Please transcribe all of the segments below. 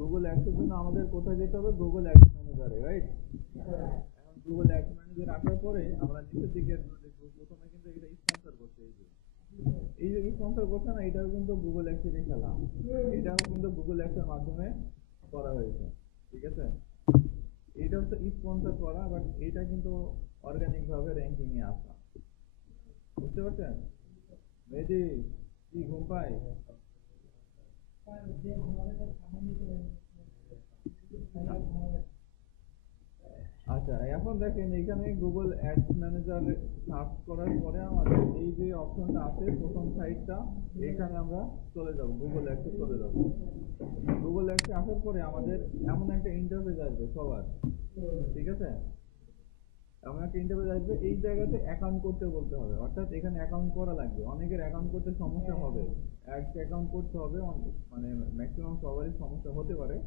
Google অ্যাডসের জন্য আমাদের কোথায় যেতে হবে? গুগল অ্যাডস ম্যানেজারে, রাইট? এখন গুগল অ্যাডস ম্যানেজার আসার পরে আমরা নিচের দিকে দেখবো, প্রথমে কিন্তু এটা স্পন্সর করছে। এই যে স্পন্সর করছে না, এটাও কিন্তু গুগল অ্যাডসেরই খেলা। এটাও কিন্তু গুগল অ্যাডসের মাধ্যমে করা হয়েছে, ঠিক আছে? এটা হচ্ছে স্পন্সর করা, বাট এটা কিন্তু অর্গানিক ভাবে র্যাঙ্কিং এ আসা। বুঝতে পারছেন? মেহেদি, কি ঘুম পায়? আচ্ছা, এখন দেখেন এখানে গুগল অ্যাডস ম্যানেজার সার্চ করার পরে আমাদের এই যে অপশনটা আছে প্রথম সাইটটা, এখানে আমরা চলে যাব, গুগল অ্যাডসে চলে যাব। গুগল অ্যাডসে আসার পরে আমাদের এমন একটা ইন্টারফেস আসবে সবার, ঠিক আছে? এমন একটা ইন্টারফেস আসবে, এই জায়গাতে অ্যাকাউন্ট করতে বলতে হবে, অর্থাৎ এখানে অ্যাকাউন্ট করা লাগবে। অনেকের অ্যাকাউন্ট করতে সমস্যা হবে, অ্যাডস অ্যাকাউন্ট করতে হবে, মানে ম্যাক্সিমাম সবারই সমস্যা হতে পারে।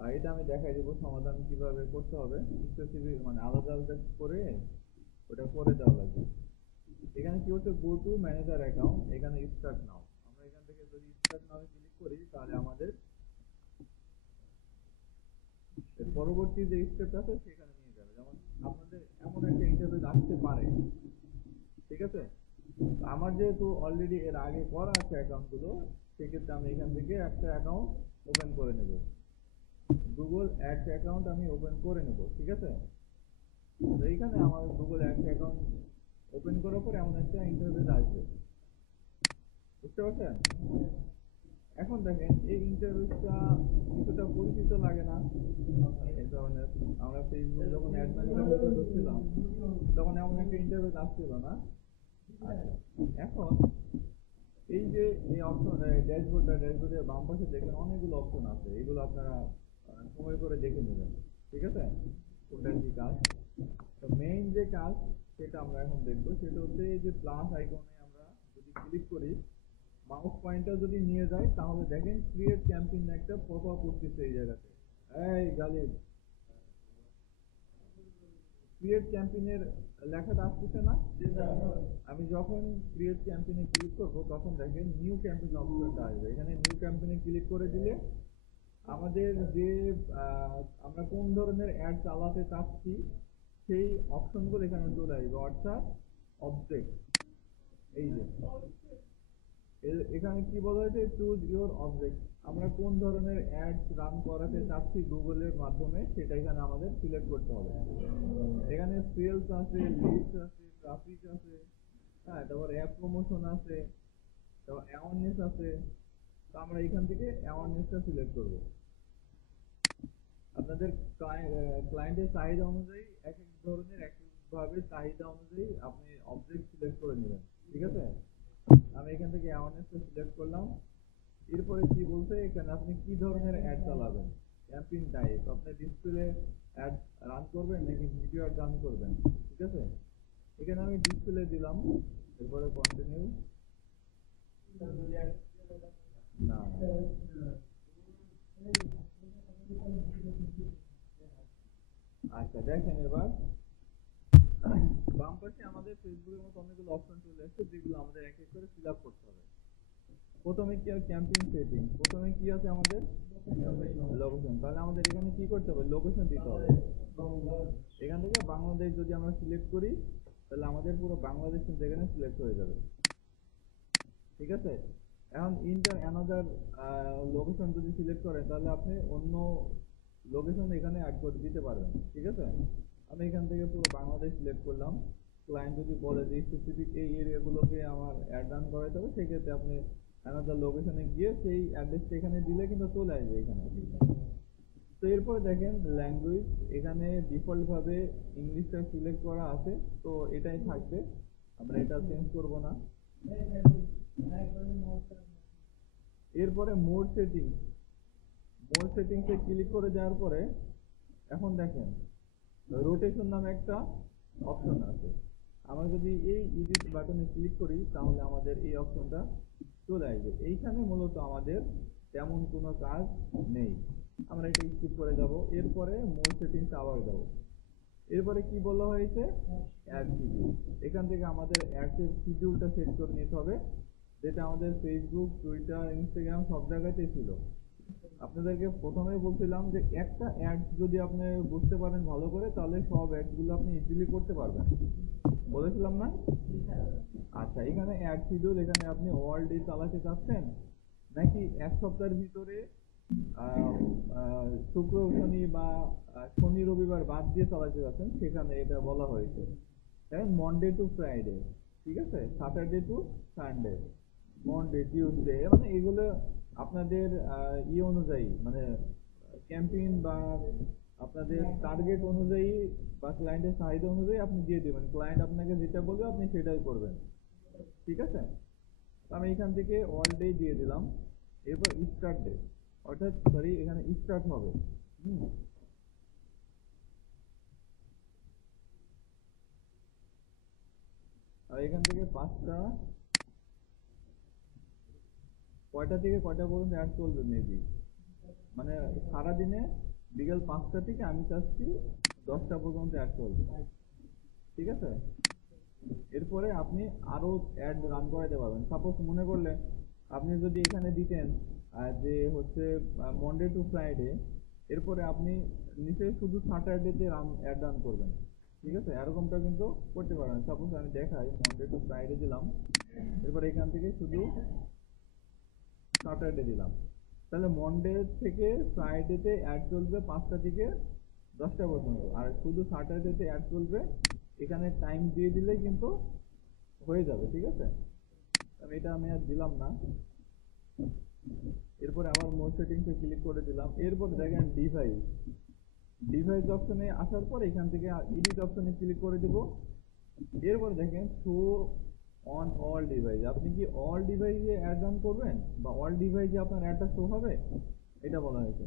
আর এটা আমি দেখাই দেবো সমাধান কিভাবে করতে হবে, স্পেসিফিক মানে আলাদা আলাদা করে ওটা করে দেওয়া লাগবে। এখানে কি হচ্ছে, গো টু ম্যানেজার অ্যাকাউন্ট, এখানে স্টার্ট নাও। আমরা এখান থেকে যদি স্টার্ট নাও ক্লিক করি, তাহলে আমাদের পরবর্তী যে স্টেপ আছে সেখানে নিয়ে যাবে। যেমন আপনাদের এমন একটা ইন্টারভিউ আসতে পারে, ঠিক আছে? আমার যেহেতু অলরেডি এর আগে করা আছে অ্যাকাউন্ট গুলো, সেক্ষেত্রে আমি এখান থেকে একটা অ্যাকাউন্ট ওপেন করে নেব, গুগল অ্যাডস অ্যাকাউন্ট আমি ওপেন করে নেব, ঠিক আছে? তো এইখানে আমার গুগল অ্যাডস অ্যাকাউন্ট ওপেন করার পর এমন একটা ইন্টারফেস আসবে, বুঝতে পারছেন? এখন দেখেন এই ইন্টারফেসটা কিছুটা পরিচিত লাগে না? এই ধরনের আমরা ফেসবুক যখন অ্যাড ম্যানেজার ঢুকছিলাম, তখন এমন একটা ইন্টারফেস আসছিল না? আচ্ছা, এখন এই যে এই অপশন ড্যাশবোর্ডের বাম পাশে দেখেন অনেকগুলো অপশন আছে, এগুলো আপনারা সময় করে দেখে নেবেন, ঠিক আছে? কোনটার কি কাজ। তো মেইন যে কাজ সেটা আমরা এখন দেখবো, সেটা হচ্ছে এই যে প্লাস আইকনে আমরা যদি ক্লিক করি, মাউস পয়েন্টার যদি নিয়ে যায়, তাহলে দেখেন ক্রিয়েট ক্যাম্পেইন একটা পপ আপ করতেছে এই জায়গাতে। এই গালিব, ক্রিয়েট ক্যাম্পেইনের লেখাটা আসতেছে না? আমি যখন ক্রিয়েট ক্যাম্পেইনে ক্লিক করব, তখন দেখেন নিউ ক্যাম্পেইন অপশনটা আসবে। এখানে নিউ ক্যাম্পেইনে ক্লিক করে দিলে আমাদের যে আহ, আমরা কোন ধরনের অ্যাড চালাতে চাচ্ছি সেই অপশনগুলো এখানে চলে আসবে, অর্থাৎ অবজেক্ট। এই যে এখানে কি বলা হয়েছে, চুজ ইওর অবজেক্ট। আমরা কোন ধরনের অ্যাড রান করাতে চাচ্ছি গুগলের মাধ্যমে, সেটা এখানে আমাদের সিলেক্ট করতে হবে। এখানে সেলস আছে, লিডস আছে, ট্রাফিক আছে, হ্যাঁ, তারপর অ্যাপ প্রমোশন আছে, তারপর অ্যাওয়ারনেস আছে। তো আমরা এখান থেকে অ্যাওয়ারনেসটা সিলেক্ট করব। আপনাদের ক্লায়েন্টের চাহিদা অনুযায়ী এক এক ধরনের এক একভাবে চাহিদা অনুযায়ী আপনি অবজেক্ট সিলেক্ট করে নেবেন, ঠিক আছে? আমি এখান থেকে অ্যাওয়ারনেসটা সিলেক্ট করলাম। এরপরে কি বলছে, এখানে আপনি কি ধরনের অ্যাড চালাবেন, ক্যাম্পেইন টাইপ, আপনি ডিসপ্লে অ্যাড রান করবেন নাকি ভিডিও অ্যাড রান করবেন, ঠিক আছে? এখানে আমি ডিসপ্লে দিলাম, এরপরে কন্টিনিউ। না, আচ্ছা দেখেন এবার বাম পাশে আমাদের ফেসবুকের মতো অনেকগুলো অপশন চলে আসছে, যেগুলো আমাদের এক এক করে ফিল আপ করতে হবে। প্রথমে কি আছে, ক্যাম্পেইন সেটিং। প্রথমে কি আছে আমাদের, লোকেশন। তাহলে আমাদের এখানে কি করতে হবে, লোকেশন দিতে হবে। এখান থেকে বাংলাদেশ যদি আমরা সিলেক্ট করি, তাহলে আমাদের পুরো বাংলাদেশ কিন্তু এখানে সিলেক্ট হয়ে যাবে, ঠিক আছে? এখন ইন্টার অ্যানাদার লোকেশন যদি সিলেক্ট করেন, তাহলে আপনি অন্য লোকেশন এখানে অ্যাড করে দিতে পারবেন, ঠিক আছে? আমি এখান থেকে পুরো বাংলাদেশ সিলেক্ট করলাম। ক্লায়েন্ট যদি বলে যে স্পেসিফিক এই এরিয়াগুলোকে আমার অ্যাড রান করাইতে হবে, সেক্ষেত্রে আপনি অ্যানাদার লোকেশনে গিয়ে সেই অ্যাড্রেসটা এখানে দিলে কিন্তু চলে আসবে এখানে। তো এরপরে দেখেন ল্যাঙ্গুয়েজ, এখানে ডিফল্ট ভাবে ইংলিশটা সিলেক্ট করা আছে, তো এটাই থাকবে, আমরা এটা চেঞ্জ করব না। এরপরে মোড সেটিংস, মোড সেটিংসে ক্লিক করে দেওয়ার পরে এখন দেখেন রোটেশন নামে একটা অপশন আছে। আমরা যদি এই এডিট বাটনে ক্লিক করি, তাহলে আমাদের এই অপশনটা চলে আসবে। এইখানে মূলত আমাদের তেমন কোনো কাজ নেই, আমরা এটা স্কিপ করে যাব। এরপরে মোড সেটিংস আবার যাব। এরপরে কি বলা হয়েছে, অ্যাড শিডিউল। এখান থেকে আমাদের অ্যাডস এর শিডিউলটা সেট করে নিতে হবে, যেটা আমাদের ফেসবুক, টুইটার, ইনস্টাগ্রাম সব জায়গাতেই ছিল। আপনাদেরকে প্রথমেই বলছিলাম যে একটা অ্যাড যদি আপনি বুঝতে পারেন ভালো করে, তাহলে সব অ্যাড গুলো আপনি ইজিলি করতে পারবেন, বলেছিলাম না? আচ্ছা, এখানে অ্যাড শিডিউল, এখানে আপনি অল ডে চালাতে চাচ্ছেন নাকি এক সপ্তাহের ভিতরে আহ, শুক্র শনি বা শনি রবিবার বাদ দিয়ে চালাতে চাচ্ছেন, সেখানে এটা বলা হয়েছে। দেখেন, মনডে টু ফ্রাইডে, ঠিক আছে, Saturday to Sunday, Monday Tuesday, মানে এগুলো আপনাদের অনুযায়ী, মানে ক্যাম্পেইন বা আপনাদের টার্গেট অনুযায়ী বা ক্লায়েন্টের চাহিদা অনুযায়ী আপনি দিয়ে দেবেন। ক্লায়েন্ট আপনাকে যেটা বলবে আপনি সেটাই করবেন, ঠিক আছে? তো আমি এখান থেকে অল ডে দিয়ে দিলাম। এরপর স্টার্ট ডে, অর্থাৎ সরি, এখানে স্টার্ট হবে। হুম। আর এখান থেকে কয়টা থেকে কয়টা পর্যন্ত অ্যাড চলবে মেবি, মানে সারাদিনে বিকেল 5টা থেকে আমি চাচ্ছি 10টা পর্যন্ত অ্যাড চলবে, ঠিক আছে? এরপরে আপনি আরো অ্যাড রান করাতে পারবেন। সাপোজ মনে করলেন আপনি যদি এখানে দিতেন যে হচ্ছে মনডে টু ফ্রাইডে, এরপরে আপনি নিচে শুধু স্যাটারডেতে অ্যাড রান করবেন, ঠিক আছে? এরকমটা কিন্তু করতে পারেন। সাপোজ আমি দেখাই, মনডে টু ফ্রাইডে দিলাম, এরপর এখান থেকে শুধু স্যাটারডে দিলাম, তাহলে মনডে থেকে ফ্রাইডেতে অ্যাড চলবে 5টা থেকে 10টা পর্যন্ত, আর শুধু স্যাটারডেতে অ্যাড চলবে। এখানে টাইম দিয়ে দিলেই কিন্তু হয়ে যাবে, ঠিক আছে? এটা আমি আর দিলাম না। এরপরে আবার মোর সেটিংসে ক্লিক করে দিলাম। এরপর দেখেন ডিভাইস অপশনে আসার পর এখান থেকে এডিট অপশনে ক্লিক করে দেব। এরপর দেখেন শো অন অল ডিভাইস, আপনি কি অল ডিভাইসে অ্যাড রান করবেন বা অল ডিভাইসে আপনার অ্যাডটা শো হবে, এটা বলা হয়েছে।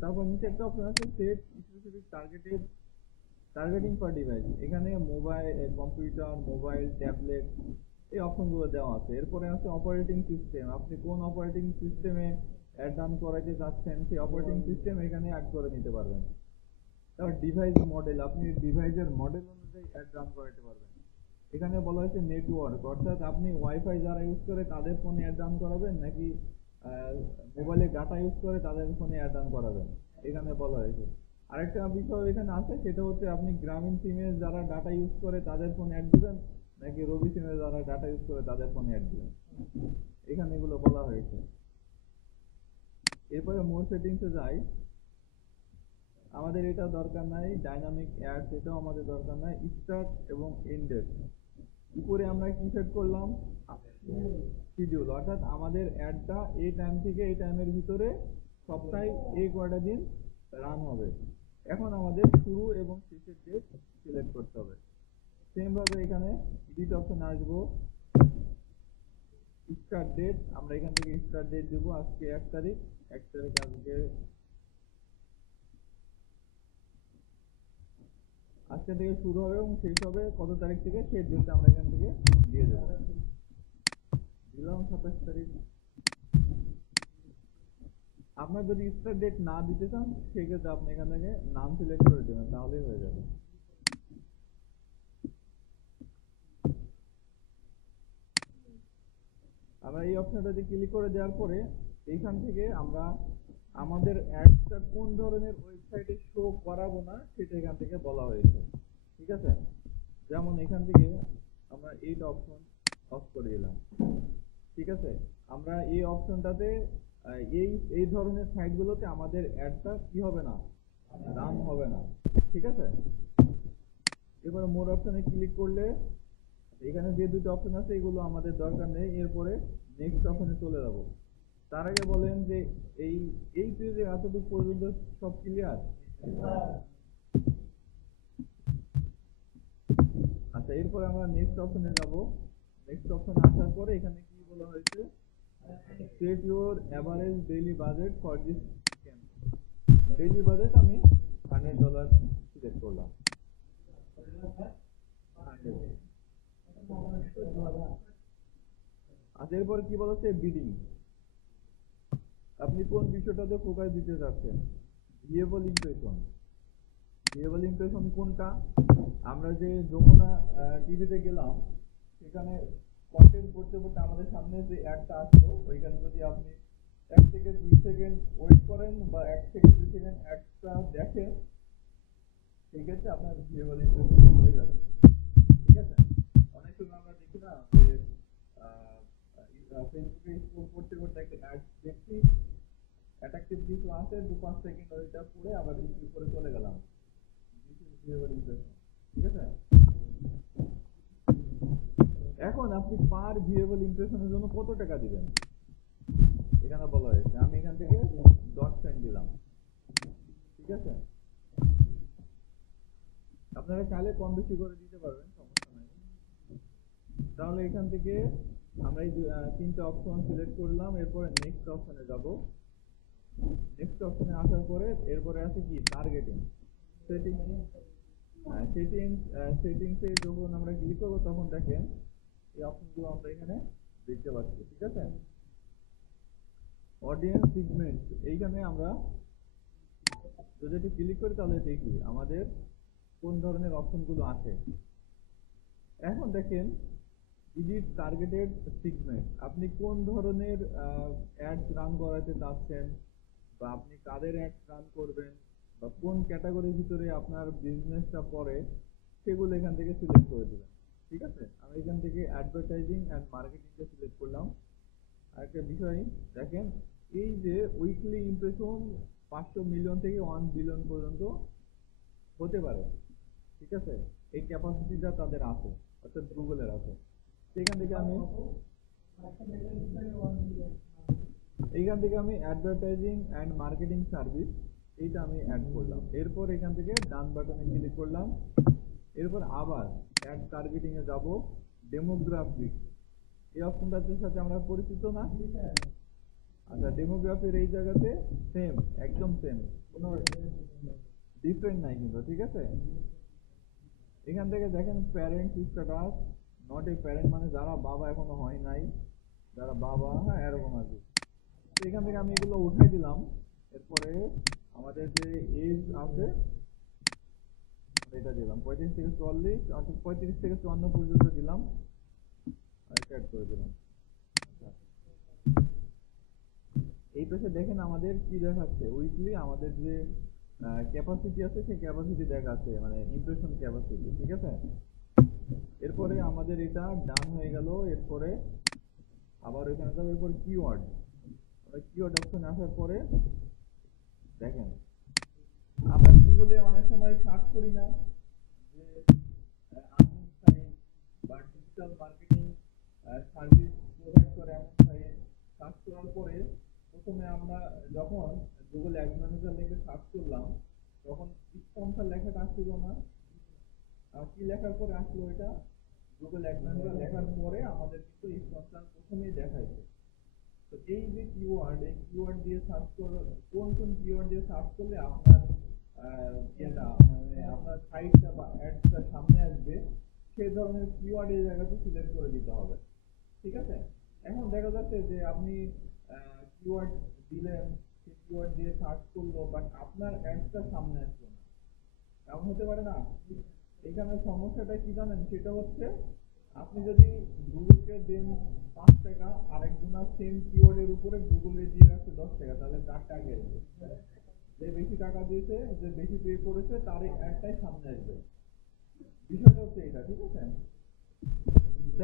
তারপর নিচে একটা অপশন আছে set specific targeting for device, এখানে মোবাইল, কম্পিউটার, মোবাইল, ট্যাবলেট, এই অপশনগুলো দেওয়া আছে। এরপরে আছে অপারেটিং সিস্টেম, আপনি কোন অপারেটিং সিস্টেমে অ্যাড রান করাতে চাচ্ছেন সেই অপারেটিং সিস্টেম এখানে অ্যাড করে নিতে পারবেন। তারপর ডিভাইস মডেল, আপনি ডিভাইসের মডেল অনুযায়ী অ্যাড রান করাতে পারবেন। এখানে বলা হয়েছে নেটওয়ার্ক, অর্থাৎ আপনি ওয়াইফাই যারা ইউজ করে তাদের ফোনে অ্যাড রান করাবেন নাকি মোবাইলে ডাটা ইউজ করে তাদের ফোনে অ্যাড রান করাবেন, এখানে বলা হয়েছে। আরেকটা বিষয় এখানে আছে, সেটা হচ্ছে আপনি গ্রামীণ সিমে যারা ডাটা ইউজ করে তাদের ফোনে অ্যাড দিবেন নাকি রবি সিমে যারা ডাটা ইউজ করে তাদের ফোনে অ্যাড দিবেন, এখানে এগুলো বলা হয়েছে। এরপরে মোর সেটিংসে যাই, আমাদের এটা দরকার নাই। ডাইনামিক অ্যাডস, এটাও আমাদের দরকার নাই। স্টার্ট এবং এন্ডেড, উপরে আমরা কি সেট করলাম, শিডিউল, অর্থাৎ আমাদের অ্যাডটা এই টাইম থেকে এই টাইমের ভিতরে সপ্তাহে এই কয়টা দিন রান হবে। এখন আমাদের শুরু এবং শেষের ডেট সিলেক্ট করতে হবে। সেম ভাবে এখানে এডিট অপশন আসবো, স্টার্ট ডেট, আমরা এখান থেকে স্টার্ট ডেট দেবো আজকে 1 তারিখ, 1 তারিখ আজকে থেকে শুরু হবে এবং শেষ হবে কত তারিখ থেকে, সেই ডেটটা আমরা এখান থেকে দিয়ে দেবো। দিলাম 27 তারিখ। আপনার যদি স্টার্ট ডেট না দিতে চান সেক্ষেত্রে আপনি এখান থেকে নাম সিলেক্ট করে দেবেন, তাহলেই হয়ে যাবে। আমরা এই অপশনটাতে ক্লিক করে দেওয়ার পরে এইখান থেকে আমরা আমাদের অ্যাডটা কোন ধরনের ওয়েবসাইটে শো করাবো না সেটা এখান থেকে বলা হয়েছে, ঠিক আছে? যেমন এখান থেকে আমরা এইটা অপশন অফ করে দিলাম, ঠিক আছে? আমরা এই অপশনটাতে এই এই ধরনের সাইটগুলোতে আমাদের অ্যাডটা কি হবে না, রান হবে না, ঠিক আছে? এবারে মোর অপশনে ক্লিক করলে এখানে যে দুটো অপশন আছে এগুলো আমাদের দরকার নেই। এরপরে নেক্সট অপশনে চলে যাব। তার আগে বলেন যে এই এই পেজে এতটুকু পর্যন্ত সব ক্লিয়ার? আচ্ছা, এরপরে আমরা নেক্সট অপশনে যাব। নেক্সট অপশনে আসার পরে এখানে কি বলা হয়েছে, set your average daily budget for this campaign. Daily budget আমি $100 সিলেক্ট করলাম। আচ্ছা, এরপর কি বলা হচ্ছে, বিডিং, আপনি কোন বিষয়টাতে ফোকাস দিতে চাচ্ছেন। ভিএবল ইমপ্রেশন, ভিএবল ইমপ্রেশন কোনটা, আমরা যে যমুনা টিভিতে গেলাম সেখানে কন্টেন্ট করতে করতে আমাদের সামনে যে অ্যাডটা আসলো ওইখানে যদি আপনি 1 থেকে 2 সেকেন্ড সেকেন্ড ওয়েট করেন বা 1 সেকেন্ড 2 সেকেন্ড অ্যাডটা দেখেন, ঠিক আছে, আপনার ভিউয়েবল ইমপ্রেশন হয়ে যাবে। ঠিক আছে, অনেক সময় আমরা দেখি না যে ফেসবুকে স্ক্রল করতে করতে একটা অ্যাড দেখছি, অ্যাট্রাকটিভ কিছু আছে, 2-5 সেকেন্ড ওইটা পড়ে আবার স্কিপ করে চলে গেলাম। ভিউয়েবল ইমপ্রেশন। ঠিক আছে, এখন আপনি পার ভিউয়েবল ইমপ্রেশনের জন্য কত টাকা দিবেন এখানে বলা হয়েছে। আমি এখান থেকে 10 সেন্ট দিলাম। ঠিক আছে, আপনারা চাইলে কম বেশি করে দিতে পারবেন, সমস্যা নাই। তাহলে এখান থেকে আমরা এই 3টে অপশন সিলেক্ট করলাম, এরপরে নেক্সট অপশনে যাব। নেক্সট অপশনে আসার পরে এরপরে আছে কি টার্গেটিং, সেটিং। সেটিংসে যখন আমরা ক্লিক করবো তখন দেখেন এই অপশনগুলো আমরা এখানে দেখতে পাচ্ছি। ঠিক আছে, অডিয়েন্স সিগমেন্ট, এইখানে আমরা যদি একটু ক্লিক করি তাহলে দেখি আমাদের কোন ধরনের অপশনগুলো আছে। এখন দেখেন এডিট টার্গেটেড সিগমেন্ট, আপনি কোন ধরনের অ্যাডস রান করাতে চাচ্ছেন বা আপনি কাদের অ্যাডস রান করবেন বা কোন ক্যাটাগরির ভিতরে আপনার বিজনেসটা পড়ে সেগুলো এখান থেকে সিলেক্ট করে দেবেন। ঠিক আছে, আমি এখান থেকে অ্যাডভার্টাইজিং অ্যান্ড মার্কেটিংটা সিলেক্ট করলাম। আরেকটা বিষয় দেখেন, এই যে উইকলি ইমপ্রেশন 500 মিলিয়ন থেকে 1 বিলিয়ন পর্যন্ত হতে পারে। ঠিক আছে, এই ক্যাপাসিটিটা তাদের আছে, অর্থাৎ গুগলের আছে। এখান থেকে আমি অ্যাডভার্টাইজিং অ্যান্ড মার্কেটিং সার্ভিস এইটা আমি অ্যাড করলাম। এরপর এখান থেকে ডান বাটনে ক্লিক করলাম। এরপর আবার অ্যাড টার্গেটিং এ যাব, ডেমোগ্রাফিক এই অপশনটার সাথে আমরা পরিচিত না। আচ্ছা, ডেমোগ্রাফির এই জায়গাতে সেম, একদম সেম, কোনো ডিফারেন্ট নাই কিন্তু। ঠিক আছে, এখান থেকে দেখেন parent status, not a parent মানে যারা বাবা এখনো হয় নাই, যারা বাবা, হ্যাঁ এরকম আর কি। এখান থেকে আমি এগুলো উঠাই দিলাম। এরপরে আমাদের যে এজ আছে এটা দিলাম 35 থেকে 44, অর্থাৎ 35 থেকে 54 পর্যন্ত দিলাম, অ্যাড করে দিলাম। এই পাশে দেখেন আমাদের কি দেখাচ্ছে, উইকলি আমাদের যে ক্যাপাসিটি আছে সেই ক্যাপাসিটি দেখাচ্ছে, মানে ইমপ্রেশন ক্যাপাসিটি। ঠিক আছে, এরপরে আমাদের এটা ডান হয়ে গেল। এরপরে আবার এখানে যাবো, এরপর কিওয়ার্ড, কিওয়ার্ড অপশনে আসার পরে দেখেন আমরা গুগলে অনেক সময় সার্চ করি না যে আর্নিং সাইট বা ডিজিটাল মার্কেটিং সার্ভিস প্রোভাইড করে এমন সাইট। সার্চ করার পরে প্রথমে আমরা যখন গুগল অ্যাড ম্যানেজার লিখে সার্চ করলাম তখন স্পন্সর লেখাটা আসছিল না, কি লেখার পরে আসলো, এটা গুগল অ্যাড ম্যানেজার লেখার পরে আমাদের কিন্তু স্পন্সর প্রথমেই দেখাইছে। তো এই যে কিওয়ার্ড, এই কিওয়ার্ড দিয়ে সার্চ করে কোন কিওয়ার্ড দিয়ে সার্চ করলে আপনার মানে আপনার সাইটটা বা অ্যাডটা সামনে আসবে সেই ধরনের কিওয়ার্ড এই জায়গাতে সিলেক্ট করে দিতে হবে। ঠিক আছে, এখন দেখা যাচ্ছে যে আপনি কিওয়ার্ড দিলেন, সেই কিওয়ার্ড দিয়ে সার্চ করলো, বাট আপনার অ্যাডটা সামনে আসলো না, এমন হতে পারে না? এখানে সমস্যাটা কি জানেন, সেটা হচ্ছে আপনি যদি গুগলকে দেন 5 টাকা, আরেকজনের সেম কিওয়ার্ডের উপরে গুগলে দিয়ে রাখছে 10 টাকা, তাহলে কার টাকা আসবে? যে বেশি টাকা দিয়েছে, যে বেশি পে করেছে তার অ্যাডটাই সামনে আসবে। বিষয়টা হচ্ছে এটা। ঠিক আছে,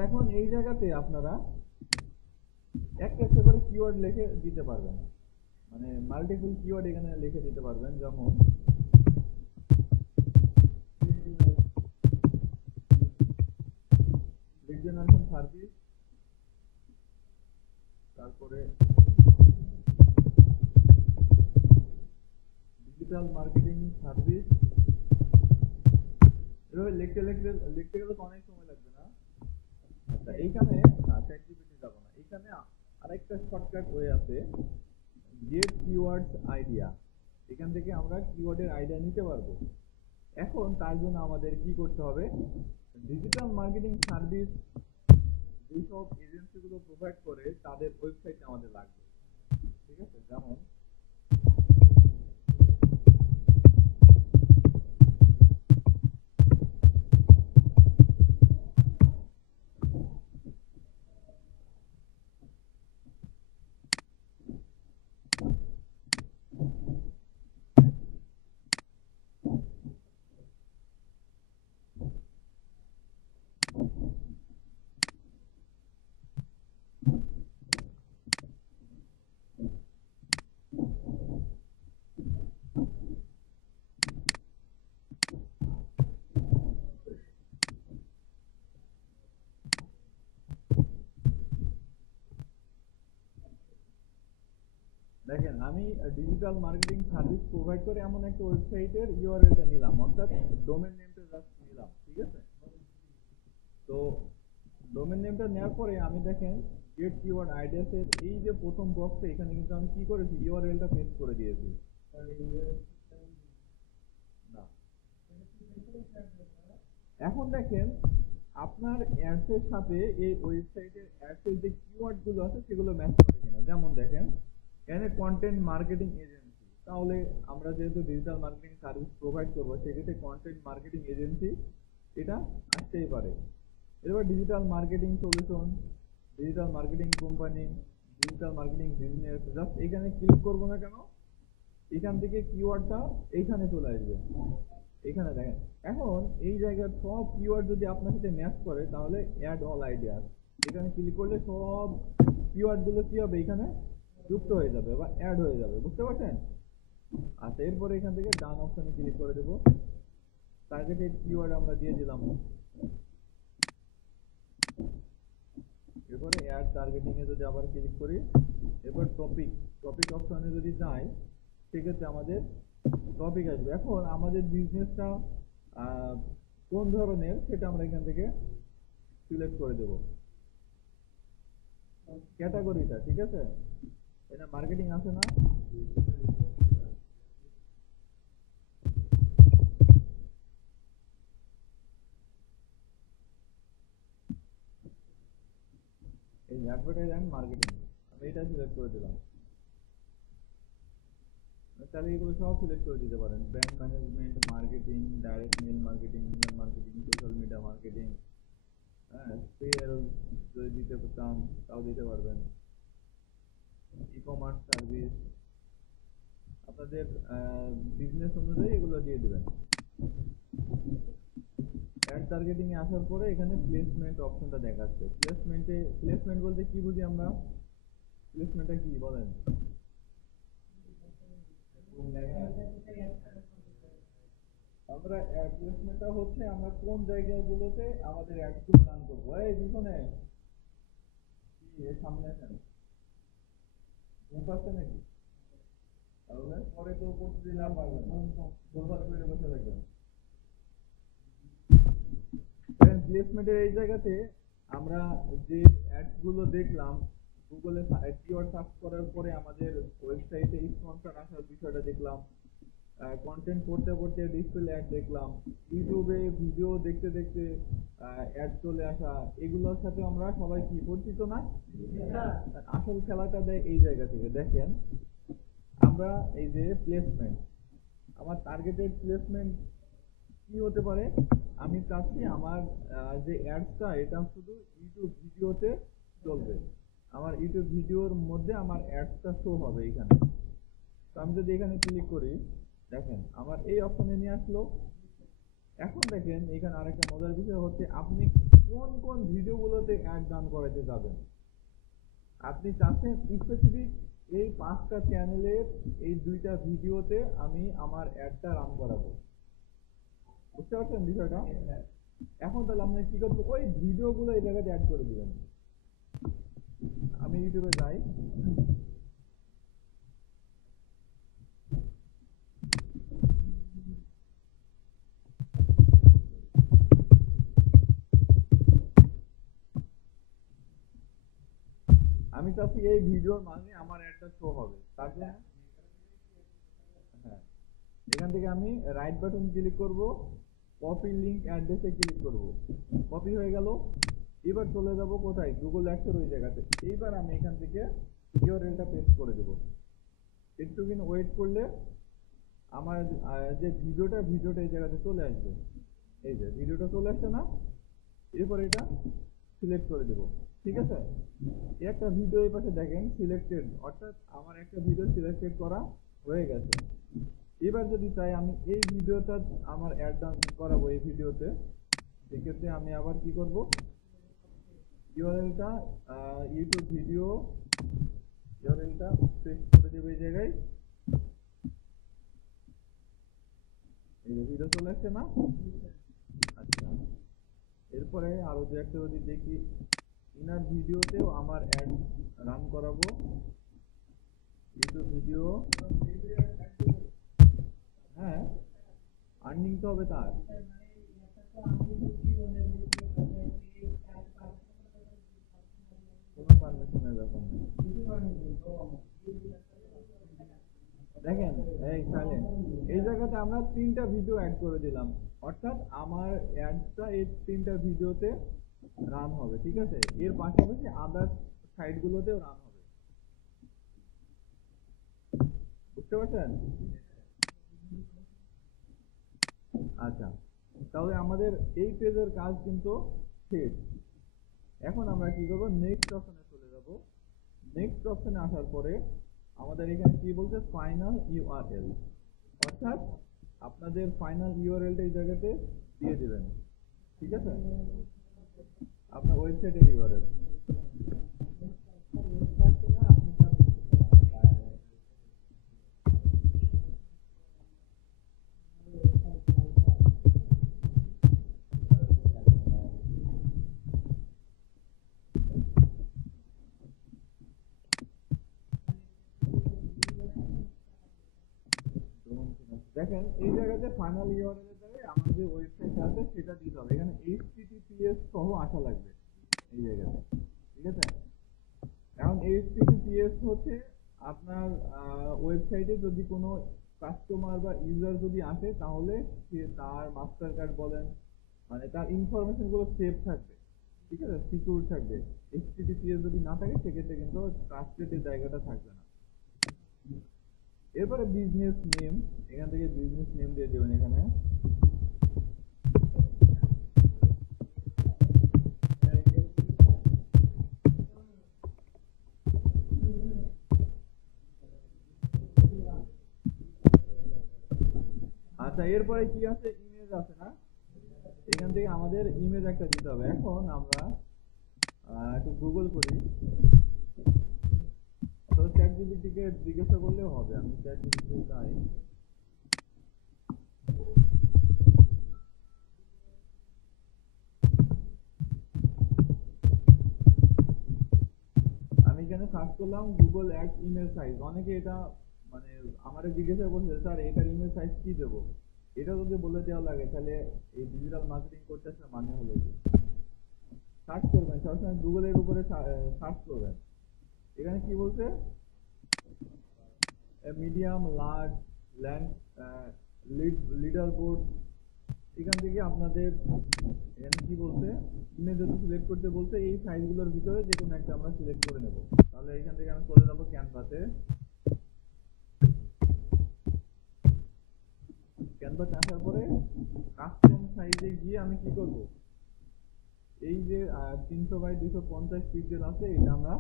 এখন এই জায়গাতে আপনারা একটা করে কিওয়ার্ড লিখে দিতে পারবেন, মানে মাল্টিপল কিওয়ার্ড এখানে লিখে দিতে পারবেন। যেমন লিড জেনারেশন সার্ভিস, তারপরে ডিজিটাল মার্কেটিং সার্ভিস। এভাবে লিখতে গেলে তো অনেক সময় লাগবে না। আচ্ছা, এইখানে চ্যাটজিপিটি যাব না, এইখানে আরেকটা শর্টকাট ওয়ে আছে, গেট কিওয়ার্ডস আইডিয়া। এখান থেকে আমরা কিওয়ার্ডের আইডিয়া নিতে পারবো। এখন তার জন্য আমাদের কি করতে হবে, ডিজিটাল মার্কেটিং সার্ভিস যেসব এজেন্সিগুলো প্রোভাইড করে তাদের ওয়েবসাইট আমাদের লাগবে। ঠিক আছে, যেমন দেখেন আমি ডিজিটাল মার্কেটিং সার্ভিস প্রোভাইড করে এমন একটা ওয়েবসাইটের ইউআরএলটা নিলাম, অর্থাৎ ডোমেন নেমটা জাস্ট নিলাম, ঠিক আছে। তো ডোমেন নেমটা নেওয়ার পরে আমি দেখেন গেট কিওয়ার্ড আইডিয়াস এর এই যে প্রথম বক্সে এখানে কিন্তু আমি কি করেছি, ইউআরএলটা পেস্ট করে দিয়েছি। না, এখন দেখেন আপনার অ্যাডস এর সাথে এই ওয়েবসাইটের অ্যাডস এর যে কিওয়ার্ড গুলো আছে সেগুলো ম্যাচ করে কিনা। যেমন দেখেন এখানে কন্টেন্ট মার্কেটিং এজেন্সি, তাহলে আমরা যেহেতু ডিজিটাল মার্কেটিং সার্ভিস প্রোভাইড করবো সেক্ষেত্রে কন্টেন্ট মার্কেটিং এজেন্সি এটা আসতেই পারে। এবার digital marketing solution, digital marketing company, digital marketing business, just এখানে ক্লিক করবো না কেন, এখান থেকে কিওয়ার্ডটা এইখানে চলে আসবে। এখানে দেখেন এখন এই জায়গার সব কিওয়ার্ড যদি আপনার সাথে ম্যাচ করে তাহলে অ্যাড অল আইডিয়াস, এখানে ক্লিক করলে সব কিওয়ার্ড গুলো কি হবে, এখানে যুক্ত হয়ে যাবে বা অ্যাড হয়ে যাবে, বুঝতে পারছেন। আচ্ছা, এরপরে এখান থেকে ডান অপশনে ক্লিক করে দেবো, টার্গেটেড কিওয়ার্ড আমরা দিয়ে দিলাম। এরপরে অ্যাড টার্গেটিং এ যদি আবার ক্লিক করি, এরপর টপিক অপশনে যদি যাই সেক্ষেত্রে আমাদের টপিক আসবে। এখন আমাদের বিজনেসটা কোন ধরনের সেটা আমরা এখান থেকে সিলেক্ট করে দেব, ক্যাটাগরিটা, ঠিক আছে। এটা মার্কেটিং আছে না, এই অ্যাডভার্টাইজ এন্ড মার্কেটিং, আমি এটা সিলেক্ট করে দিলাম। তাহলে এগুলো সব সিলেক্ট করে দিতে পারেন, brand management, marketing, direct mail marketing, email marketing, social media marketing, হ্যাঁ, সেল যদি দিতে চান তাও দিতে পারবেন, ই কমার্স সার্ভিস, আপনাদের বিজনেস অনুযায়ী এগুলো দিয়ে দিবেন। অ্যাড টার্গেটিং এ আসার পরে এখানে প্লেসমেন্ট অপশনটা দেখাচ্ছে। প্লেসমেন্ট বলতে কি বুঝি আমরা, প্লেসমেন্টটা কি বলেন। আমরা অ্যাড প্লেসমেন্টটা হচ্ছে আমরা কোন জায়গাগুলোতে আমাদের অ্যাড গুলো রান করবো। এই পিছনে কি এর সামনে আছেন, ঘুম পাচ্ছে নাকি, তাহলে পরে তো করতে দিলাম পারবেন না, সোফার উপরে বসে থাকবেন। প্লেসমেন্টের এই জায়গাতে আমরা যে অ্যাডস গুলো দেখলাম, গুগলে কিওয়ার্ড সার্চ করার পরে আমাদের ওয়েবসাইটে স্পন্সর আসার বিষয়টা দেখলাম, কন্টেন্ট পড়তে পড়তে ডিসপ্লে অ্যাড দেখলাম, ইউটিউবে ভিডিও দেখতে দেখতে অ্যাড চলে আসা, এগুলোর সাথে আমরা সবাই কি পরিচিত না। আসল খেলাটা দেয় এই জায়গা থেকে। দেখেন আমরা এই যে প্লেসমেন্ট, আমার টার্গেটেড প্লেসমেন্ট কি হতে পারে, আমি চাচ্ছি আমার যে অ্যাডসটা এটা শুধু ইউটিউব ভিডিওতে চলবে, আমার ইউটিউব ভিডিওর মধ্যে আমার অ্যাডসটা শো হবে এখানে। তো আমি যদি এখানে ক্লিক করি, দেখেন আমার এই অপশনে নিয়ে আসলো। এখন দেখেন এখানে আরেকটা মজার বিষয় হচ্ছে আপনি কোন কোন ভিডিওগুলোতে অ্যাড রান করাতে যাবেন। আপনি চাচ্ছেন স্পেসিফিক এই 5টা চ্যানেলের এই 2টা ভিডিওতে আমি আমার অ্যাডটা রান করাবো, বুঝতে পারছেন বিষয়টা। এখন তাহলে আপনি কি করবো, ওই ভিডিওগুলো এই জায়গাতে অ্যাড করে দিবেন। আমি ইউটিউবে যাই, আমি চাচ্ছি এই ভিডিওর মাঝে আমার অ্যাডটা শো হবে, তার জন্য হ্যাঁ, এখান থেকে আমি রাইট বাটন ক্লিক করব, কপি লিংক অ্যাড্রেসে ক্লিক করব, কপি হয়ে গেল। এবার চলে যাব কোথায়, গুগল অ্যাডসের ওই জায়গাতে। এইবার আমি এখান থেকে ইউআরএলটা পেস্ট করে দেব। একটুখানি ওয়েট করলে আমার যে ভিডিওটা এই জায়গাতে চলে আসবে। এই যে ভিডিওটা চলে আসছে না, এরপর এটা সিলেক্ট করে দেব, ঠিক আছে। একটা ভিডিও এই পাশে দেখেন সিলেক্টেড, অর্থাৎ আমার একটা ভিডিও সিলেক্টেড করা হয়ে গেছে। এবার যদি চাই আমি এই ভিডিওটা আমার অ্যাড ডান করাবো এই ভিডিওতে, সেক্ষেত্রে আমি আবার কি করব, ইউআরএলটা ইউটিউব ভিডিও ইউআরএলটা পেস্ট করে দেবো এই জায়গায়। এই যে ভিডিও চলে আসছে না। আচ্ছা, এরপরে আরো যে একটা যদি দেখি, ইনার ভিডিওতেও আমার অ্যাড রান করাবো, ইউটিউব ভিডিও, হ্যাঁ আর্নিং তো হবে তার। কোনো পারমিশনের ব্যাপার নেই। দেখেন, এই সাইলেন্ট, এই জায়গাতে আমরা 3টা ভিডিও অ্যাড করে দিলাম, অর্থাৎ আমার অ্যাডটা এই 3টা ভিডিওতে রান হবে, ঠিক আছে? এর পাশাপাশি আদার সাইটগুলোতেও রান হবে, বুঝতে পারছেন? আচ্ছা, তাহলে আমাদের এই পেজের কাজ কিন্তু শেষ। এখন আমরা কি করব, নেক্সট অপশনে চলে যাব। নেক্সট অপশনে আসার পরে আমাদের এখানে কি বলছে, ফাইনাল ইউআরএল, অর্থাৎ আপনাদের ফাইনাল ইউআরএলটা এই জায়গাতে দিয়ে দিবেন, ঠিক আছে? আপনার ওয়েবসাইটের ইউআরএল। দেখেন, এই জায়গাতে ফাইনাল ইউআরএল এর জায়গায় আমাদের যে ওয়েবসাইট আছে সেটা দিতে হবে। এখানে এইচটিটিপিএস সহ আসা লাগবে এই জায়গাতে, ঠিক আছে? এখন এইচটিটিপিএস হচ্ছে আপনার ওয়েবসাইটে যদি কোনো কাস্টমার বা ইউজার যদি আসে, তাহলে সে তার মাস্টার কার্ড বলেন, মানে তার ইনফরমেশন গুলো সেভ থাকবে, ঠিক আছে, সিকিউর থাকবে। এইচটিটিপিএস যদি না থাকে সেক্ষেত্রে কিন্তু ট্রাস্টেড এর জায়গাটা থাকবে না। এরপরে বিজনেস নেম, এখান থেকে বিজনেস নেম দিয়ে দেবেন এখানে। আচ্ছা, এরপরে কি আছে, ইমেজ আছে না? এখান থেকে আমাদের ইমেজ একটা দিতে হবে। এখন আমরা একটু গুগল করি, অথবা চ্যাট জিপিটিকে জিজ্ঞাসা করলেও হবে। আমি চ্যাট জিপিটি চাই, আমি এখানে সার্চ করলাম গুগল অ্যাডস ইমেল সাইজ। অনেকে এটা মানে আমারে জিজ্ঞাসা করছে, স্যার এটার ইমেল সাইজ কি দেবো? এটা যদি বলে দেওয়া লাগে তাহলে এই ডিজিটাল মার্কেটিং করতেছে মানে হলো কি? সার্চ করবেন সবসময় গুগলের উপরে, সার্চ করবেন। এখানে কি বলছে, medium, large, land, leader board. এখান থেকে আপনাদের এখানে কি বলছে, ইমেজ যদি সিলেক্ট করতে বলছে, এই সাইজগুলোর ভিতরে যে কোনো একটা আমরা সিলেক্ট করে নেব। তাহলে এখান থেকে আমি চলে যাবো ক্যানভাসে। ক্যানভাসে আসার পরে কাস্টম সাইজে গিয়ে আমি কি করব, এই যে 300 বাই 250 পিক্সেল আছে, এটা আমরা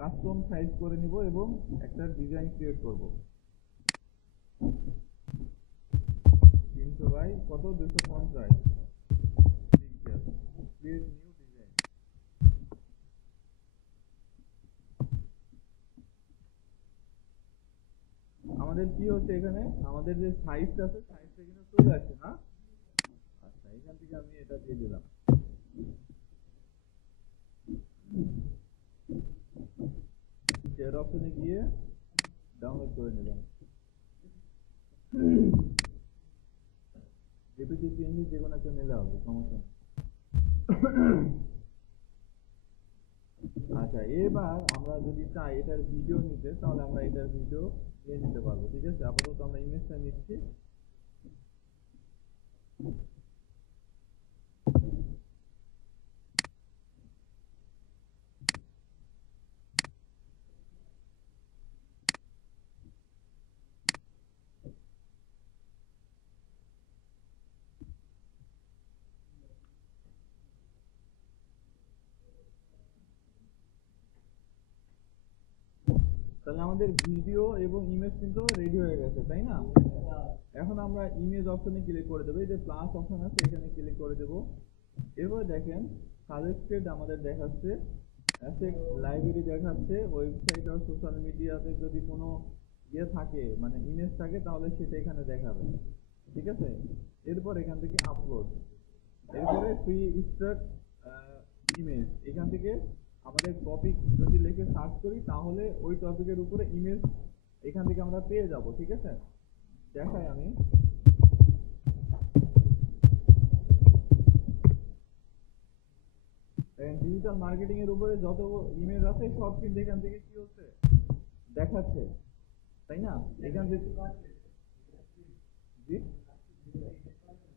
কাস্টম সাইজ করে নিব এবং একটা ডিজাইন ক্রিয়েট করব। 300 বাই কত, 250 পিক্সেল, ক্রিয়েট নিউ ডিজাইন। আমাদের কি হচ্ছে, এখানে আমাদের যে সাইজটা আছে সাইজটা কিন্তু চলে আসছে না। আচ্ছা, এখান থেকে আমি এটা দিয়ে দিলাম, শেয়ার অপশনে গিয়ে ডাউনলোড করে নিলাম। জেপিজি, পিএনজি যে কোনো একটা নিলে হবে, সমস্যা নেই। আচ্ছা, এবার আমরা যদি চাই এটার ভিডিও নিতে, তাহলে আমরা এটার ভিডিও নিয়ে নিতে পারবো, ঠিক আছে? আপাতত আমরা ইমেজটা নিচ্ছি। তাহলে আমাদের ভিডিও এবং ইমেজ কিন্তু রেডি হয়ে গেছে, তাই না? এখন আমরা ইমেজ অপশনে ক্লিক করে দেবো, এই যে প্লাস অপশন আছে এখানে ক্লিক করে দেবো। এবার দেখেন সাজেস্টেড আমাদের দেখাচ্ছে, অ্যাসেট লাইব্রেরি দেখাচ্ছে, ওয়েবসাইট আর সোশ্যাল মিডিয়াতে যদি কোনো ইয়ে থাকে, মানে ইমেজ থাকে, তাহলে সেটা এখানে দেখাবে, ঠিক আছে? এরপর এখান থেকে আপলোড, এরপরে ফ্রি স্ট্রাক ইমেজ, এখান থেকে আমাদের টপিক যদি লিখে সার্চ করি তাহলে ওই টপিকের উপরে ইমেজ এখান থেকে আমরা পেয়ে যাব, ঠিক আছে? দেখাই আমি। ডিজিটাল মার্কেটিং এর উপরে যত ইমেজ আছে সব কিন্তু এখান থেকে কি হচ্ছে দেখাচ্ছে, তাই না? এখান থেকে জি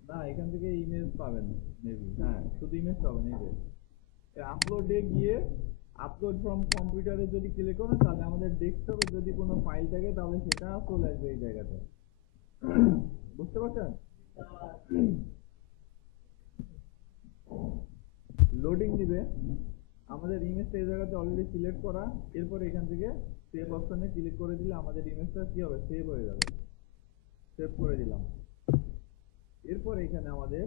না, এখান থেকে ইমেজ পাবেন মেবি, হ্যাঁ শুধু ইমেজ পাবেন। এই যে আপলোডে গিয়ে আপলোড ফ্রম কম্পিউটারে যদি ক্লিক করেন তাহলে আমাদের ডেস্কটপে যদি কোনো ফাইল থাকে তাহলে সেটা চলে আসবে এই জায়গাতে, বুঝতে পারছেন? লোডিং দিবে, আমাদের ইমেজটা এই জায়গাতে অলরেডি সিলেক্ট করা, এরপর এখান থেকে সেভ অপশনে ক্লিক করে দিলে আমাদের ইমেজটা কি হবে, সেভ হয়ে যাবে। সেভ করে দিলাম। এরপর এখানে আমাদের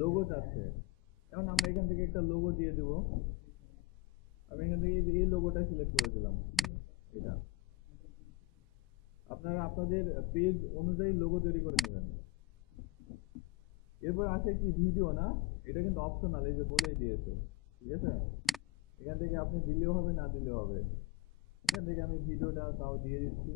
লোগো চাচ্ছে, এখন আমরা এখান থেকে একটা লোগো দিয়ে দেব। আমি এখান থেকে এই লোগোটা সিলেক্ট করে দিলাম। এটা আপনারা আপনাদের পেজ অনুযায়ী লোগো তৈরি করে নেবেন। এরপর আছে কি ভিডিও, না এটা কিন্তু অপশনাল, এই যে বলেই দিয়েছে, ঠিক আছে? এখান থেকে আপনি দিলেও হবে না দিলেও হবে। এখান থেকে আমি ভিডিওটা তাও দিয়ে দিচ্ছি।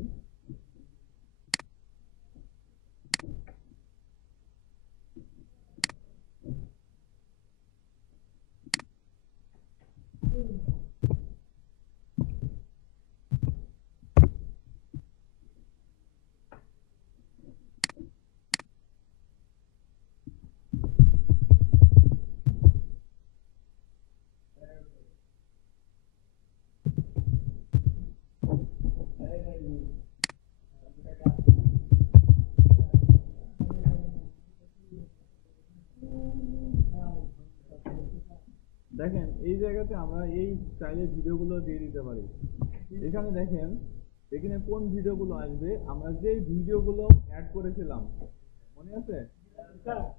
দেখেন এই জায়গাতে আমরা এই স্টাইলের ভিডিওগুলো দিয়ে দিতে পারি। এখানে দেখেন এখানে কোন ভিডিওগুলো আসবে, আমরা যে ভিডিওগুলো অ্যাড করেছিলাম মনে আছে?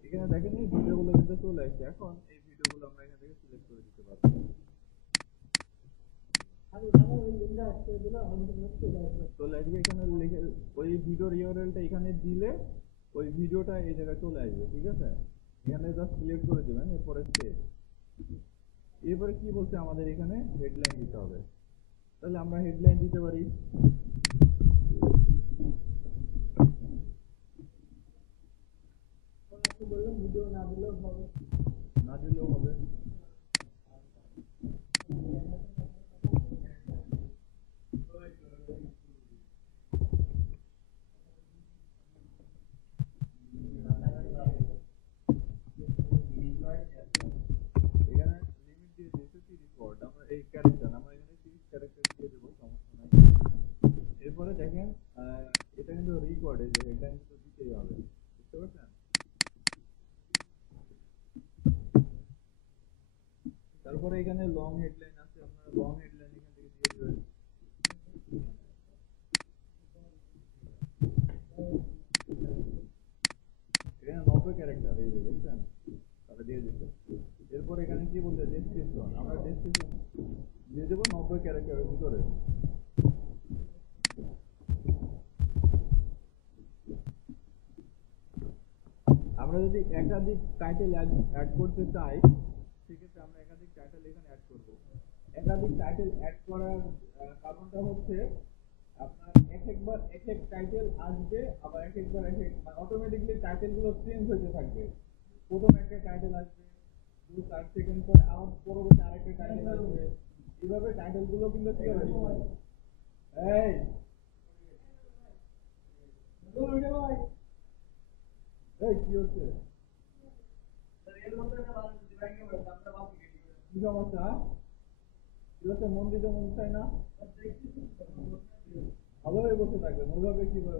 এখানে দেখেন এই ভিডিওগুলো কিন্তু চলে আসছে। এখন এই ভিডিওগুলো আমরা এখান থেকে সিলেক্ট করে দিতে পারবো। চলে আসবে এখানে লিখে, ওই ভিডিওর ইউআরএলটা এখানে দিলে ওই ভিডিওটা এই জায়গায় চলে আসবে, ঠিক আছে? এখানে জাস্ট সিলেক্ট করে দিবেন, এরপরে সেভ। এরপরে কি বলছে আমাদের এখানে হেডলাইন দিতে হবে, তাহলে আমরা হেডলাইন দিতে পারি। ভিডিও না দিলেও হবে, না দিলেও হবে। এখানে লিমিট দিয়ে দিয়েছে 30 ওয়ার্ড, আমরা এই ক্যারেক্টার আমরা এখানে 30 ক্যারেক্টার দিয়ে দেবো, সমস্যা নাই। এরপরে দেখেন এটা কিন্তু রেকর্ড, এই যে হেডলাইন তো দিতেই হবে, বুঝতে পারছেন? তারপরে এখানে লং হেডলাইন আছে, আপনারা লং হেডলাইন এখান থেকে দিয়ে দিবেন। এখানে 90 ক্যারেক্টার, এই যে দেখছেন তাহলে দিয়ে দিচ্ছে। এরপর এখানে কি বলছে ডেসক্রিপশন, আমরা ডেসক্রিপশন দিয়ে দেবো 90 ক্যারেক্টারের ভিতরে। আমরা যদি একাধিক টাইটেল অ্যাড করতে চাই সেক্ষেত্রে আমরা একাধিক টাইটেল এখানে অ্যাড করব। একাধিক টাইটেল অ্যাড করার কারণটা হচ্ছে আপনার একবার এক এক টাইটেল আসবে, আবার একবার অটোমেটিকলি টাইটেল গুলো চেঞ্জ হতে থাকবে। প্রথম একটা টাইটেল আসবে, 2-4 সেকেন্ড পরে আবার পরবর্তী আরেকটা টাইটেল আসবে, এইভাবে টাইটেল গুলো কিন্তু কি হবে, এই এই কি হচ্ছে, কি সমস্যা? কি হচ্ছে, মন দিতে মন চাই না, ভালোভাবে বসে থাকবেন, ওইভাবে কিভাবে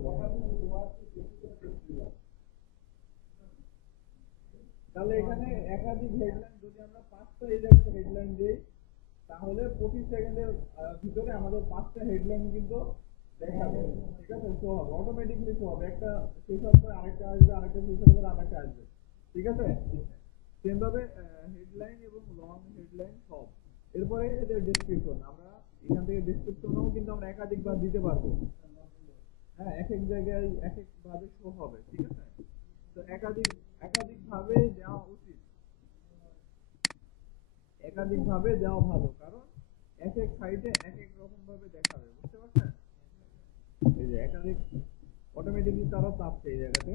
তাহলে এখানে একাধিক হেডলাইন যদি আমরা 5টা এই জায়গাতে হেডলাইন দিই তাহলে 25 সেকেন্ডের ভিতরে আমাদের 5টা হেডলাইন কিন্তু দেখাবে, ঠিক আছে? শো হবে, অটোমেটিকলি শো হবে, একটা শেষ হওয়ার পরে আরেকটা আসবে, আরেকটা শেষ হওয়ার পরে আরেকটা আসবে, ঠিক আছে? সেম ভাবে হেডলাইন এবং লং হেডলাইন সব। এরপরে এদের ডেসক্রিপশন, আমরা এখান থেকে ডেসক্রিপশনও কিন্তু আমরা একাধিকবার দিতে পারবো। হ্যাঁ, এক এক জায়গায় এক এক ভাবে শো হবে, ঠিক আছে? তো একাধিক ভাবে দেওয়া উচিত, একাধিক ভাবে দেওয়া ভালো, কারণ এক এক সাইটে এক এক রকম ভাবে দেখাবে, বুঝতে পারছেন? এই যে একাধিক অটোমেটিকলি তারা চাপছে এই জায়গাতে।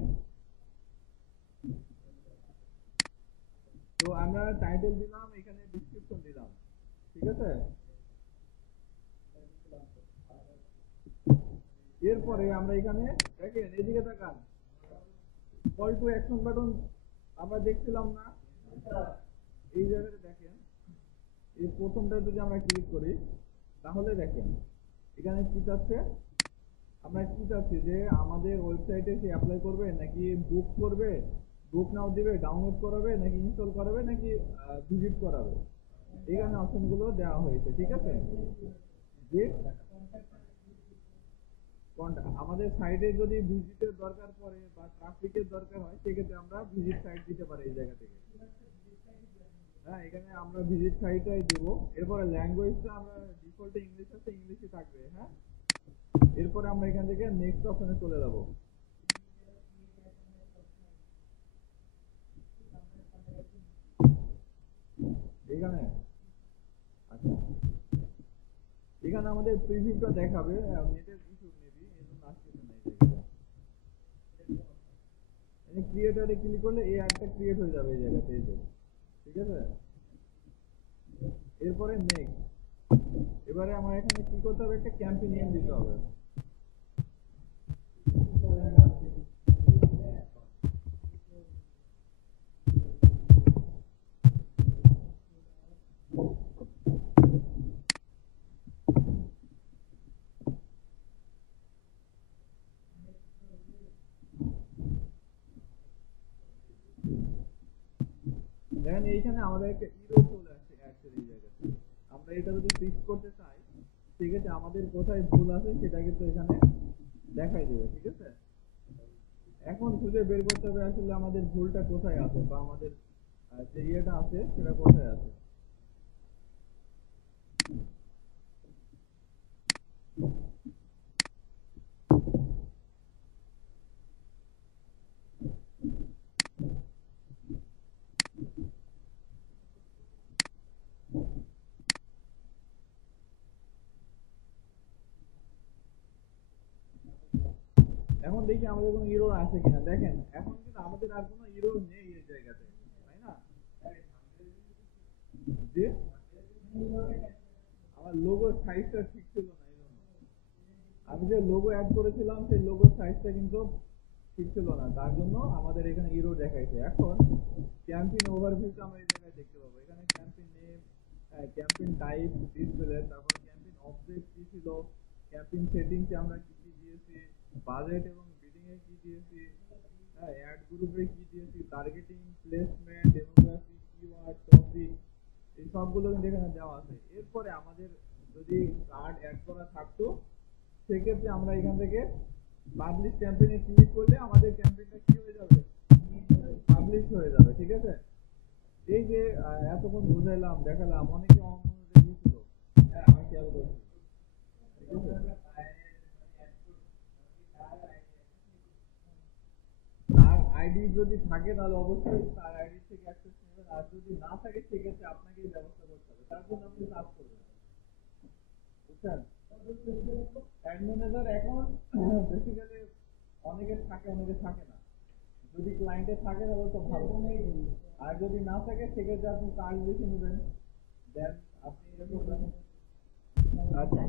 তো আমরা টাইটেল দিলাম, এখানে ডেসক্রিপশন দিলাম, ঠিক আছে? এরপরে আমরা এখানে দেখেন, এদিকে তাকান, কল টু অ্যাকশন বাটন আমরা দেখছিলাম না? এই জায়গাতে দেখেন, এই প্রথমটা যদি আমরা ক্লিক করি তাহলে দেখেন এখানে কি চাচ্ছে, আমরা কি চাচ্ছি যে আমাদের ওয়েবসাইটে কি অ্যাপ্লাই করবে, নাকি বুক করবে, বুক নাও দিবে, ডাউনলোড করাবে, নাকি ইনস্টল করাবে, নাকি ভিজিট করাবে। এখানে অপশনগুলো দেওয়া হয়েছে, ঠিক আছে? যে কোনটা আমাদের সাইটে যদি ভিজিটের দরকার পড়ে বা ট্রাফিকের দরকার হয়, সেক্ষেত্রে আমরা ভিজিট সাইট দিতে পারি এই জায়গা থেকে। হ্যাঁ, এখানে আমরা ভিজিট সাইটটাই দিব। এরপরে ল্যাঙ্গুয়েজটা আমরা ডিফল্টে ইংলিশ আছে, ইংলিশই থাকবে। হ্যাঁ, এরপরে আমরা এখান থেকে নেক্সট অপশনে চলে যাব। এখানে আচ্ছা, এখানে আমাদের প্রিভিউটা দেখাবে, নেটের ইস্যু মেবি এজন্য আসতেছে না এই জায়গাটা। এই ক্রিয়েটরে ক্লিক করলে এই অ্যাডটা ক্রিয়েট হয়ে যাবে এই জায়গাতে, এই যে, ঠিক আছে? এরপরে নেক্সট, এবারে আমার এখানে কি করতে হবে, একটা ক্যাম্পেইন নেম দিতে হবে। দেখেন এইখানে আমাদের একটা ইরো চলে আসছে অ্যাডসের এই জায়গাতে। আমরা এটা যদি ফিক্স করতে চাই, সেক্ষেত্রে আমাদের কোথায় ভুল আছে সেটা কিন্তু এখানে দেখাই দেবে, ঠিক আছে? এখন খুঁজে বের করতে হবে আসলে আমাদের ভুলটা কোথায় আছে, বা আমাদের যে ইয়েটা আছে সেটা কোথায় আছে। এখন দেখি আমাদের কোনো ইরো আছে কিনা। দেখেন এখন কিন্তু আমাদের আর কোনো ইরো নেই এই জায়গাতে, তাই না? যে আমার লোগোর সাইজটা ঠিক ছিল না, এই জন্য আমি যে লোগো অ্যাড করেছিলাম সেই লোগোর সাইজটা কিন্তু ঠিক ছিল না, তার জন্য আমাদের এখানে ইরো দেখাইছে। এখন ক্যাম্পেইন ওভারভিউটা আমরা এই জায়গায় দেখতে পাবো। এখানে campaign name, campaign type, display, তারপর ক্যাম্পেইন অবজেক্ট কি ছিল, ক্যাম্পেইন সেটিংসে আমরা কি কি দিয়েছি, বাজেট এবং বিডিং এ কি দিয়েছি, হ্যাঁ, অ্যাড গ্রুপে কি দিয়েছি, targeting, placement, demography, keyword, topic, এই সবগুলো কিন্তু এখানে দেওয়া আছে। এরপরে আমাদের যদি কার্ড অ্যাড করা থাকতো, সেক্ষেত্রে আমরা এখান থেকে পাবলিশ ক্যাম্পেইনে ক্লিক করলে আমাদের ক্যাম্পেইনটা কি হয়ে যাবে, পাবলিশ হয়ে যাবে, ঠিক আছে? এই যে এতক্ষণ বুঝাইলাম, দেখালাম, অনেকে অমনোযোগী ছিল। হ্যাঁ, আমি খেয়াল করছি, ঠিক আছে? তার আইডি যদি থাকে তাহলে অবশ্যই তার আইডি থেকে অ্যাক্সেস নেবেন, আর যদি না থাকে সেক্ষেত্রে আপনাকেই ব্যবস্থা করতে হবে। তার জন্য আপনি কাজ করবেন, বুঝছেন? ট্যাগ ম্যানেজার এখন বেসিক্যালি অনেকের থাকে, অনেকের থাকে না। যদি ক্লায়েন্টে থাকে তাহলে তো ভালো, আর যদি না থাকে সেক্ষেত্রে আপনি কাজ বেছে নেবেন, দেন আপনি এটা করবেন। আচ্ছা,